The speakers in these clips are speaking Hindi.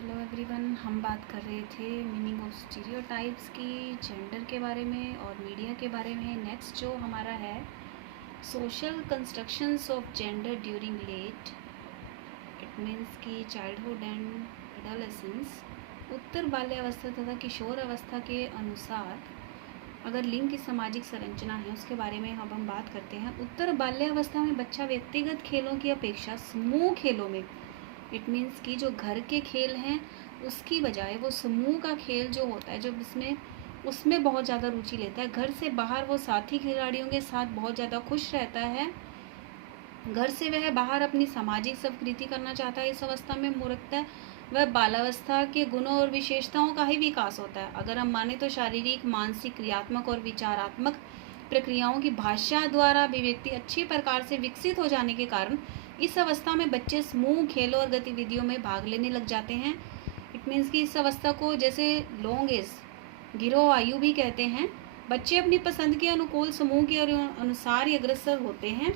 हेलो एवरीवन, हम बात कर रहे थे मीनिंग ऑफ स्टीरियोटाइप्स की, जेंडर के बारे में और मीडिया के बारे में। नेक्स्ट जो हमारा है social constructions of gender during late, it means की चाइल्डहुड एंड एडोलेसेंस। उत्तर बाल्यावस्था तथा किशोर अवस्था के अनुसार अगर लिंग की सामाजिक संरचना है उसके बारे में हम बात करते हैं। उत्तर बाल्यावस्था में बच्चा व्यक्तिगत खेलों की अपेक्षा समूह खेलों में, इट मीन्स कि जो घर के खेल हैं उसकी बजाय वो समूह का खेल जो होता है, जो उसमें बहुत ज़्यादा रुचि लेता है। घर से बाहर वो साथी खिलाड़ियों के साथ बहुत ज़्यादा खुश रहता है। घर से वह बाहर अपनी सामाजिक संस्कृति करना चाहता है। इस अवस्था में मूर्खता वह बालावस्था के गुणों और विशेषताओं का ही विकास होता है। अगर हम माने तो शारीरिक, मानसिक, क्रियात्मक और विचारात्मक प्रक्रियाओं की भाषा द्वारा अभिव्यक्ति अच्छी प्रकार से विकसित हो जाने के कारण इस अवस्था में बच्चे समूह खेलों और गतिविधियों में भाग लेने लग जाते हैं। इट मीन्स कि इस अवस्था को जैसे लॉन्ग एज, गिरोह आयु भी कहते हैं। बच्चे अपनी पसंद के अनुकूल समूह के अनुसार ही अग्रसर होते हैं।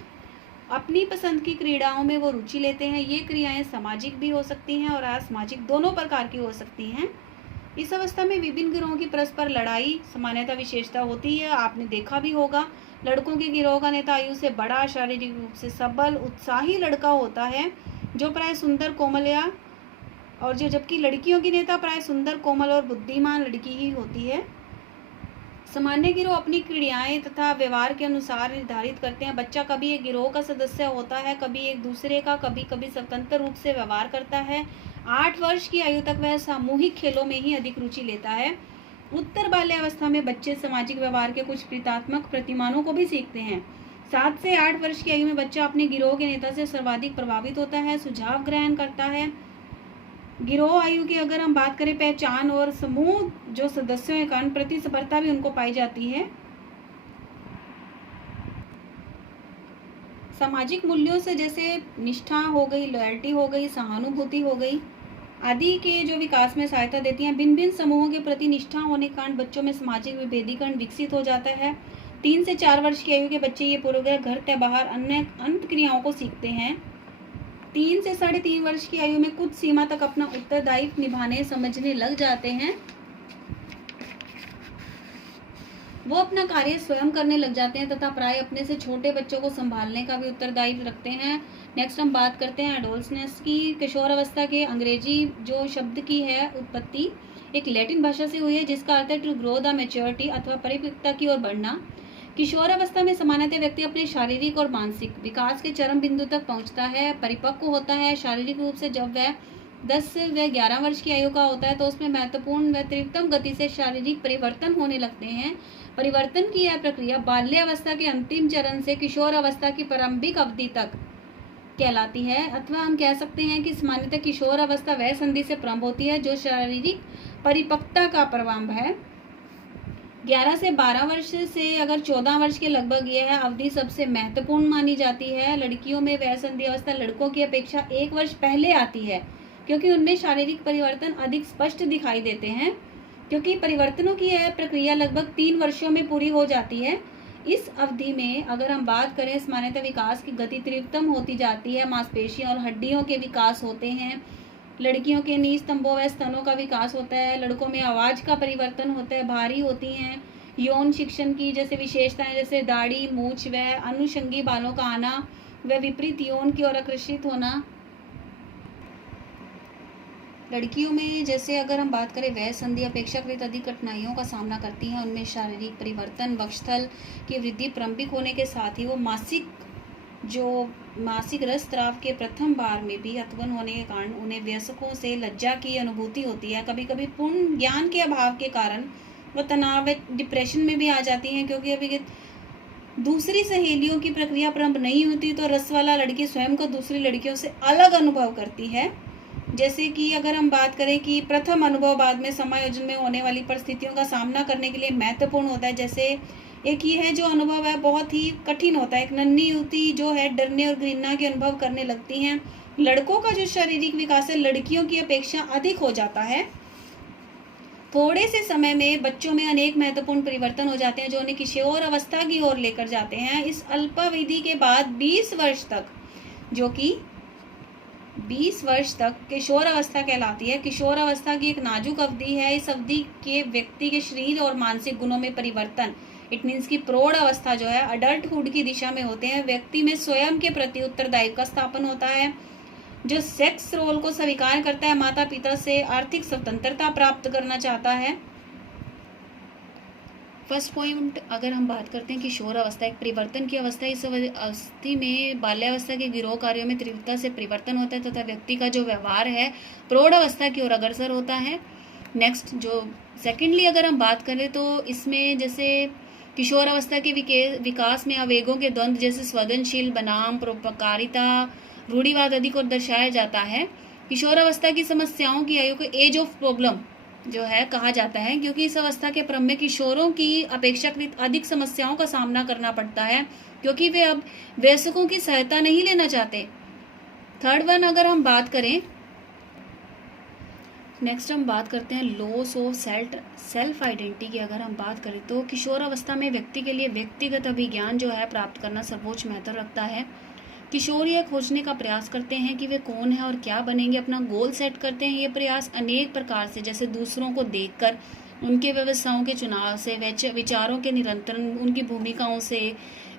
अपनी पसंद की क्रीड़ाओं में वो रुचि लेते हैं। ये क्रियाएं सामाजिक भी हो सकती हैं और असामाजिक, दोनों प्रकार की हो सकती हैं। इस अवस्था में विभिन्न गिरोहों की परस्पर लड़ाई सामान्यतः विशेषता होती है। आपने देखा भी होगा, लड़कों के गिरोह का नेता आयु से बड़ा, शारीरिक रूप से सबल, उत्साही लड़का होता है जो प्राय सुंदर, कोमल या और जो जबकि लड़कियों की नेता प्राय सुंदर, कोमल और बुद्धिमान लड़की ही होती है। सामान्य गिरोह अपनी क्रियाएं तथा व्यवहार के अनुसार निर्धारित करते हैं। बच्चा कभी एक गिरोह का सदस्य होता है, कभी एक दूसरे का, कभी कभी स्वतंत्र रूप से व्यवहार करता है। 8 वर्ष की आयु तक वह सामूहिक खेलों में ही अधिक रुचि लेता है। उत्तर बाल्यावस्था में बच्चे सामाजिक व्यवहार के कुछ प्रतीकात्मक प्रतिमानों को भी सीखते हैं। 7 से 8 वर्ष की आयु में बच्चा अपने गिरोह के नेता से सर्वाधिक प्रभावित होता है, सुझाव ग्रहण करता है। गिरोह आयु की अगर हम बात करें, पहचान और समूह जो सदस्यों के कारण प्रतिस्पर्धा भी उनको पाई जाती है। सामाजिक मूल्यों से जैसे निष्ठा हो गई, लॉयल्टी हो गई, सहानुभूति हो गई आदि के जो विकास में सहायता देती हैं। भिन्न भिन्न समूहों के प्रति निष्ठा होने के कारण बच्चों में सामाजिक विभेदीकरण विकसित हो जाता है। 3 से 4 वर्ष की आयु के बच्चे ये पूर्वग्रह घर तय बाहर अन्य अंत क्रियाओं को सीखते हैं। 3 से 3.5 वर्ष की आयु में कुछ सीमा तक अपना उत्तरदायित्व निभाने समझने लग जाते हैं। वो अपना कार्य स्वयं करने लग जाते हैं तथा प्राय अपने से छोटे बच्चों को संभालने का भी उत्तरदायित्व रखते हैं। नेक्स्ट हम बात करते हैं एडोलसेंस की। किशोर अवस्था के अंग्रेजी जो शब्द की है उत्पत्ति एक लैटिन भाषा से हुई है जिसका अर्थ है टू ग्रो द मैच्योरिटी अथवा परिपक्वता की ओर बढ़ना। किशोर अवस्था में सामान्यतः व्यक्ति अपने शारीरिक और मानसिक विकास के चरम बिंदु तक पहुंचता है, परिपक्व होता है। शारीरिक रूप से जब वह 10 से 11 वर्ष की आयु का होता है तो उसमें महत्वपूर्ण व तीव्रतम गति से शारीरिक परिवर्तन होने लगते हैं। परिवर्तन की यह प्रक्रिया बाल्यावस्था के अंतिम चरण से किशोर अवस्था की प्रारंभिक अवधि तक कहलाती है, अथवा हम कह सकते हैं कि सामान्यतः किशोर अवस्था वह संधि से प्रारंभ होती है जो शारीरिक परिपक्वता का प्रारंभ है। 11 से 12 वर्ष से अगर 14 वर्ष के लगभग यह अवधि सबसे महत्वपूर्ण मानी जाती है। लड़कियों में वह संधि अवस्था लड़कों की अपेक्षा 1 वर्ष पहले आती है क्योंकि उनमें शारीरिक परिवर्तन अधिक स्पष्ट दिखाई देते हैं। क्योंकि परिवर्तनों की यह प्रक्रिया लगभग 3 वर्षों में पूरी हो जाती है। इस अवधि में अगर हम बात करें, सामान्यतः विकास की गति तीव्रतम होती जाती है। मांसपेशियों और हड्डियों के विकास होते हैं। लड़कियों के नीज स्तंभों व स्तनों का विकास होता है। लड़कों में आवाज का परिवर्तन होता है, भारी होती हैं। यौन शिक्षण की जैसे विशेषताएं जैसे दाढ़ी, मूछ व अनुषंगी बालों का आना व विपरीत यौन की ओर आकर्षित होना। लड़कियों में जैसे अगर हम बात करें, वह संधि अपेक्षाकृत अधिक कठिनाइयों का सामना करती हैं। उनमें शारीरिक परिवर्तन, वक्षस्थल की वृद्धि प्रारंभिक होने के साथ ही वो मासिक रक्तस्राव के प्रथम बार में भी उत्पन्न होने के कारण उन्हें वयस्कों से लज्जा की अनुभूति होती है। कभी कभी पूर्ण ज्ञान के अभाव के कारण वो तनाव व डिप्रेशन में भी आ जाती हैं। क्योंकि अभी दूसरी सहेलियों की प्रक्रिया प्रारंभ नहीं होती तो रसवाला लड़की स्वयं को दूसरी लड़कियों से अलग अनुभव करती है। जैसे कि अगर हम बात करें कि प्रथम अनुभव बाद में समायोजन में होने वाली परिस्थितियों का सामना करने के लिए महत्वपूर्ण होता है। जैसे एक ये है जो अनुभव है बहुत ही कठिन होता है। एक नन्ही युवती जो है डरने और घृणा के अनुभव करने लगती हैं। लड़कों का जो शारीरिक विकास है लड़कियों की अपेक्षा अधिक हो जाता है। थोड़े से समय में बच्चों में अनेक महत्वपूर्ण परिवर्तन हो जाते हैं जो उन्हें किशोर अवस्था की ओर लेकर जाते हैं। इस अल्पावधि के बाद 20 वर्ष तक, जो कि 20 वर्ष तक किशोर अवस्था कहलाती है। किशोर अवस्था की एक नाजुक अवधि है। इस अवधि के व्यक्ति के शरीर और मानसिक गुणों में परिवर्तन, इट मीन्स की प्रौढ़ अवस्था जो है अडल्टहुड की दिशा में होते हैं। व्यक्ति में स्वयं के प्रति उत्तरदायित्व का स्थापन होता है, जो सेक्स रोल को स्वीकार करता है, माता पिता से आर्थिक स्वतंत्रता प्राप्त करना चाहता है। फर्स्ट पॉइंट अगर हम बात करते हैं किशोर अवस्था एक परिवर्तन की अवस्था है। इस अवस्था में बाल्यावस्था के गिरोह कार्यों में तीव्रता से परिवर्तन होता है तथा व्यक्ति का जो व्यवहार है प्रौढ़ अवस्था की ओर अग्रसर होता है। नेक्स्ट जो सेकेंडली अगर हम बात करें तो इसमें जैसे किशोर अवस्था के विकास में आवेगों के द्वंद्व जैसे संवेदनशील बनाम परोपकारिता रूढ़िवाद आदि को दर्शाया जाता है। किशोर अवस्था की समस्याओं की आयु को एज ऑफ प्रॉब्लम जो है कहा जाता है, क्योंकि इस अवस्था के क्रम में किशोरों की अपेक्षाकृत अधिक समस्याओं का सामना करना पड़ता है, क्योंकि वे अब वयस्कों की सहायता नहीं लेना चाहते। थर्ड वन अगर हम बात करें, नेक्स्ट हम बात करते हैं लॉस ऑफ सेल्फ आइडेंटिटी की। अगर हम बात करें तो किशोर अवस्था में व्यक्ति के लिए व्यक्तिगत अभिज्ञान जो है प्राप्त करना सर्वोच्च महत्व रखता है। किशोर यह खोजने का प्रयास करते हैं कि वे कौन है और क्या बनेंगे, अपना गोल सेट करते हैं। ये प्रयास अनेक प्रकार से, जैसे दूसरों को देखकर, उनके व्यवसायों के चुनाव से, विचारों के निरंतर, उनकी भूमिकाओं से,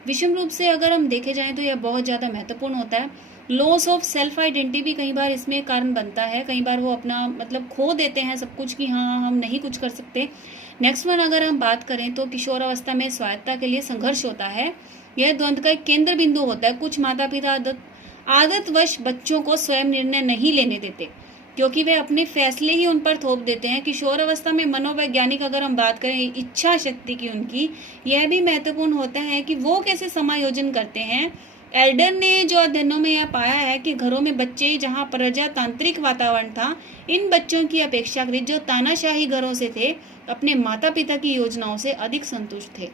विषम रूप से अगर हम देखे जाएं तो यह बहुत ज़्यादा महत्वपूर्ण होता है। लॉस ऑफ सेल्फ आइडेंटिटी भी कई बार इसमें कारण बनता है। कई बार वो अपना मतलब खो देते हैं सब कुछ कि हाँ हम नहीं कुछ कर सकते। नेक्स्ट वन अगर हम बात करें तो किशोर अवस्था में स्वायत्तता के लिए संघर्ष होता है। यह द्वंद्व का एक केंद्र बिंदु होता है। कुछ माता पिता आदतवश बच्चों को स्वयं निर्णय नहीं लेने देते, क्योंकि वे अपने फैसले ही उन पर थोप देते हैं। किशोर अवस्था में मनोवैज्ञानिक अगर हम बात करें इच्छा शक्ति की उनकी, यह भी महत्वपूर्ण होता है कि वो कैसे समायोजन करते हैं। एल्डर ने जो अध्ययनों में यह पाया है कि घरों में बच्चे जहां प्रजातांत्रिक वातावरण था, इन बच्चों की अपेक्षाकृत जो तानाशाही घरों से थे, अपने माता पिता की योजनाओं से अधिक संतुष्ट थे।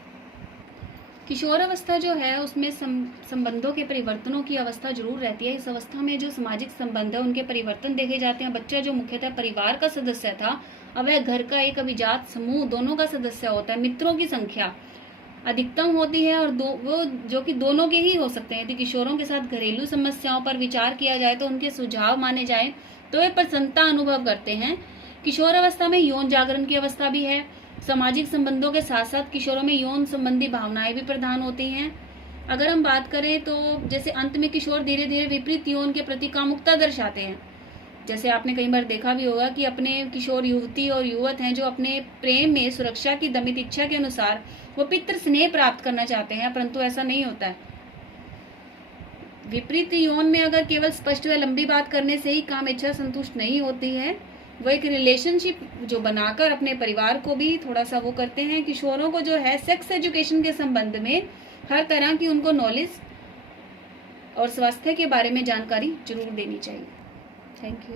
किशोर अवस्था जो है उसमें संबंधों के परिवर्तनों की अवस्था जरूर रहती है। इस अवस्था में जो सामाजिक संबंध है उनके परिवर्तन देखे जाते हैं। बच्चा जो मुख्यतः परिवार का सदस्य था, अब वह घर का एक अभिजात समूह दोनों का सदस्य होता है। मित्रों की संख्या अधिकतम होती है और वो जो कि दोनों के ही हो सकते हैं। यदि किशोरों के साथ घरेलू समस्याओं पर विचार किया जाए तो उनके सुझाव माने जाए तो वे प्रसन्नता अनुभव करते हैं। किशोर अवस्था में यौन जागरण की अवस्था भी है। सामाजिक संबंधों के साथ साथ किशोरों में यौन संबंधी भावनाएं भी प्रधान होती हैं। अगर हम बात करें तो जैसे अंत में किशोर धीरे धीरे विपरीत यौन के प्रति कामुकता दर्शाते हैं। जैसे आपने कई बार देखा भी होगा कि अपने किशोर युवती और युवक हैं जो अपने प्रेम में सुरक्षा की दमित इच्छा के अनुसार वो पितृ स्नेह प्राप्त करना चाहते हैं, परंतु ऐसा नहीं होता है। विपरीत यौन में अगर केवल स्पष्ट व लंबी बात करने से ही काम इच्छा संतुष्ट नहीं होती है, वो एक रिलेशनशिप जो बनाकर अपने परिवार को भी थोड़ा सा वो करते हैं। किशोरों को जो है सेक्स एजुकेशन के संबंध में हर तरह की उनको नॉलेज और स्वास्थ्य के बारे में जानकारी जरूर देनी चाहिए। Thank you.